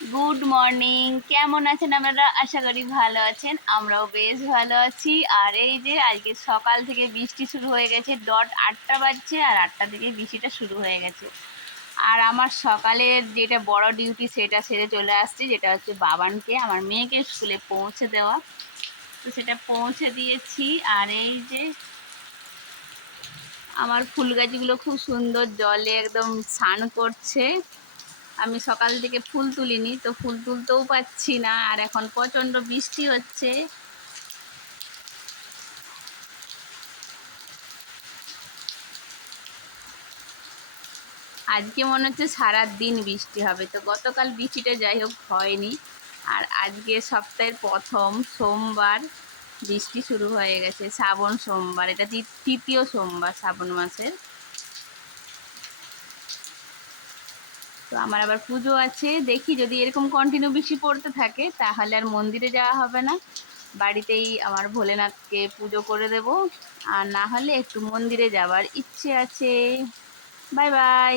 Good morning কেমন আছেন আপনারা? আশা করি ভালো আছেন। আমরাও বেশ ভালো আছি। আর এই যে আজকে সকাল থেকে বৃষ্টি শুরু হয়ে গেছে ডট আটটা বাজছে আর আটটা থেকে বৃষ্টিটা শুরু হয়ে গেছে। আর আমার সকালের যেটা বড় ডিউটি সেটা সেরে চলে আসছে, যেটা হচ্ছে বাবানকে, আমার মেয়েকে স্কুলে পৌঁছে দেওয়া। তো সেটা পৌঁছে দিয়েছি। আর এই যে আমার ফুল গাছগুলো খুব সুন্দর জলে একদম স্নান করছে। আমি সকাল থেকে ফুল তুলিনি, তো ফুল তুলতেও পাচ্ছি না, আর এখন প্রচণ্ড বৃষ্টি হচ্ছে। আজকে মনে হচ্ছে সারা দিন বৃষ্টি হবে, তো গতকাল বৃষ্টিটা যাই হোক হয়নি, আর আজকে সপ্তাহের প্রথম সোমবার বৃষ্টি শুরু হয়ে গেছে, শ্রাবণ সোমবার, এটা তৃতীয় সোমবার শ্রাবণ মাসের। তো আমার আবার পুজো আছে। দেখি যদি এরকম কন্টিনিউ বেশি পড়তে থাকে, তাহলে আর মন্দিরে যাওয়া হবে না। বাড়িতেই আমার ভোলেনাথকে পুজো করে দেব। আর না হলে একটু মন্দিরে যাওয়ার ইচ্ছে আছে। Bye bye